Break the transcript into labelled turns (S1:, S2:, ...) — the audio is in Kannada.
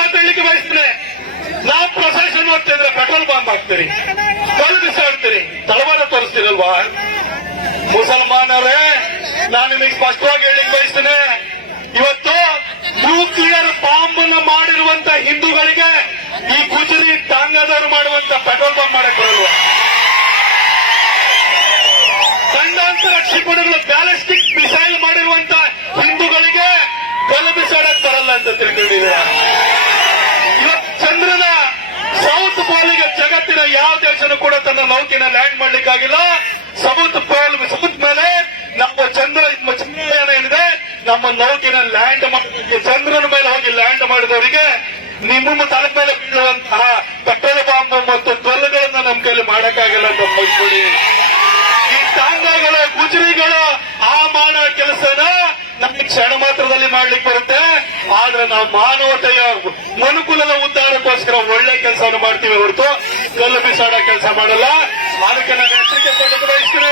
S1: ಮಾತಾಡ್ಲಿಕ್ಕೆ ಬಯಸ್ತೇನೆ. ನಾವು ಪ್ರೊಸೆಷನ್ ಮಾಡ್ತಿದ್ರೆ ಪೆಟ್ರೋಲ್ ಬಾಂಬ್ ಹಾಕ್ತೀರಿ. ಕಳೆದ ಬಿಸಾಡ್ತೀರಿ. ತಳವಾರ ತೋರಿಸ್ತೀರಲ್ವಾ? ಮುಸಲ್ಮಾನರೇ, ನಾನು ನಿಮಗೆ ಸ್ಪಷ್ಟವಾಗಿ ಹೇಳಿಕ್ ಬಯಸ್ತೇನೆ. ಇವತ್ತು ನ್ಯೂಕ್ಲಿಯರ್ ಬಾಂಬ್ನ ಮಾಡಿರುವಂತ ಹಿಂದೂಗಳಿಗೆ ಈ ಗುಜರಿ ಟಾಂಗಾದವರು ಮಾಡುವಂತ ಪೆಟ್ರೋಲ್ ಬಾಂಬ್ ಮಾಡಕ್ ಬರಲ್ವಾ? ಖಂಡಾಂತರ ಕ್ಷಿಪಣಿಗಳು ಬ್ಯಾಲಿಸ್ಟಿಕ್ ಮಿಸೈಲ್ ಮಾಡಿರುವಂತ ಹಿಂದೂಗಳಿಗೆ ಕಲ್ಲು ಬಿಸಾಡಕ್ ಬರಲ್ಲ ಅಂತ ತಿಳ್ಕೊಂಡಿದ್ದೀರಾ ಇವತ್ತು ಚಂದ್ರನ ಸೌತ್ ಪೋಲಿಗೆ ಜಗತ್ತಿನ ಕೂಡ ತನ್ನ ನೌಕೆನ ಲ್ಯಾಂಡ್ ಮಾಡ್ಲಿಕ್ಕಾಗಿಲ್ಲ. ಸಮುದ್ರ ಪೋಲ್ ಸಮುದ್ರ ಮೇಲೆ ನಮ್ಮ ಚಂದ್ರ ಚಂದ್ರಯಾನ ಏನಿದೆ? ನಮ್ಮ ನೌಕೆನ ಲ್ಯಾಂಡ್ ಮಾಡಿ ಚಂದ್ರನ ಮೇಲೆ ಹೋಗಿ ಲ್ಯಾಂಡ್ ಮಾಡಿದವರಿಗೆ ನಿಮ್ಮ ತಲೆ ಮೇಲೆ ಬೀಳುವಂತಹ ಪೆಟ್ರೋಲ್ ಬಾಂಬ್ ಮತ್ತು ಕಲ್ಲುಗಳನ್ನ ನಮ್ಮ ಕೈಲಿ ಮಾಡಕ್ಕಾಗಿಲ್ಲ ಅಂತ ಈ ತಾಂಗಗಳ ಗುಜರಿಗಳ ಆ ಮಾಡೋ ಕೆಲಸನ ನಮ್ಗೆ ಕ್ಷಣ ಮಾತ್ರದಲ್ಲಿ ಮಾಡ್ಲಿಕ್ಕೆ ಬರುತ್ತೆ. ಆದ್ರೆ ನಾವು ಮಾನವತೆಯ ಮನುಕುಲದ ಉದ್ದ ಕೆಲಸವನ್ನು ಮಾಡ್ತೀವಿ ಹೊರತು ಕಲ್ಲು ಬಿಸಾಡೋ ಕೆಲಸ ಮಾಡಲ್ಲ. ಅದಕ್ಕೆ ನಾನು ಎಚ್ಚರಿಕೆ ಕೊಡಕ್ಕೆ ಬಯಸ್ತೀನಿ